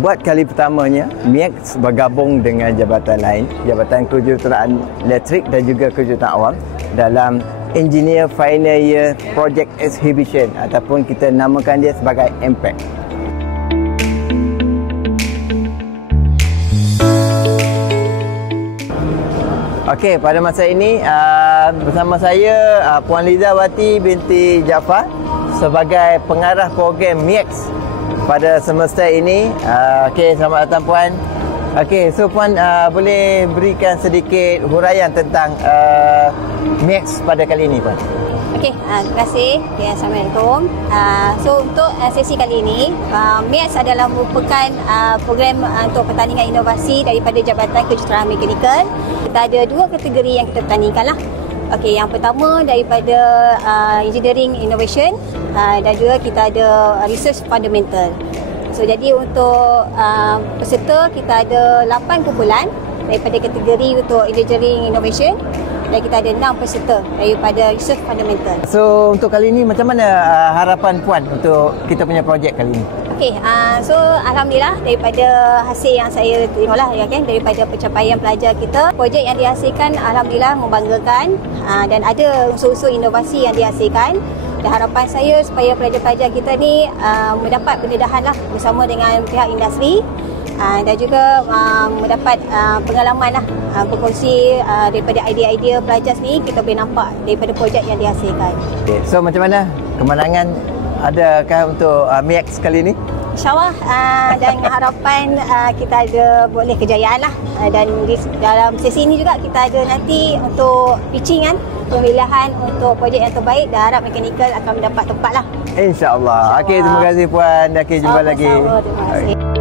buat kali pertamanya MIEX bergabung dengan jabatan lain, Jabatan Kejuruteraan Elektrik dan juga Kejuruteraan Awam dalam Engineer Final Year Project Exhibition ataupun kita namakan dia sebagai MPEC. Okey, pada masa ini bersama saya Puan Lizawati binti Jaafar sebagai pengarah program MIEX pada semester ini. Okey, selamat datang Puan. Okey, so Puan boleh berikan sedikit huraian tentang MIEX pada kali ini Puan? Okey, terima kasih. Okay, Assalamualaikum. So untuk sesi kali ini, MIEX adalah merupakan program untuk pertandingan inovasi daripada Jabatan Kejuruteraan Mekanikal. Kita ada dua kategori yang kita pertandingkan lah. Okey, yang pertama daripada Engineering Innovation dan juga kita ada Research Fundamental. So jadi untuk peserta kita ada 8 kumpulan daripada kategori untuk Engineering Innovation dan kita ada 6 peserta daripada Research Fundamental. So untuk kali ini macam mana harapan Puan untuk kita punya projek kali ini? Okey, so alhamdulillah daripada hasil yang saya tengoklah ya kan, daripada pencapaian pelajar kita, projek yang dihasilkan alhamdulillah membanggakan dan ada unsur-unsur inovasi yang dihasilkan. Dan harapan saya supaya pelajar-pelajar kita ni mendapat pendedahan lah bersama dengan pihak industri dan juga mendapat pengalaman lah, berkongsi daripada idea-idea pelajar sendiri, kita boleh nampak daripada projek yang dihasilkan. Okay. So macam mana kemenangan adakah untuk MIEX kali ini? InsyaAllah dan harapan kita ada boleh kejayaan lah, dan dalam sesi ini juga kita ada nanti untuk pitching kan, pemilihan untuk projek yang terbaik dan harap mekanikal akan mendapat tempat lah. InsyaAllah. Okey, terima kasih Puan. Okey, jumpa lagi. Terima kasih.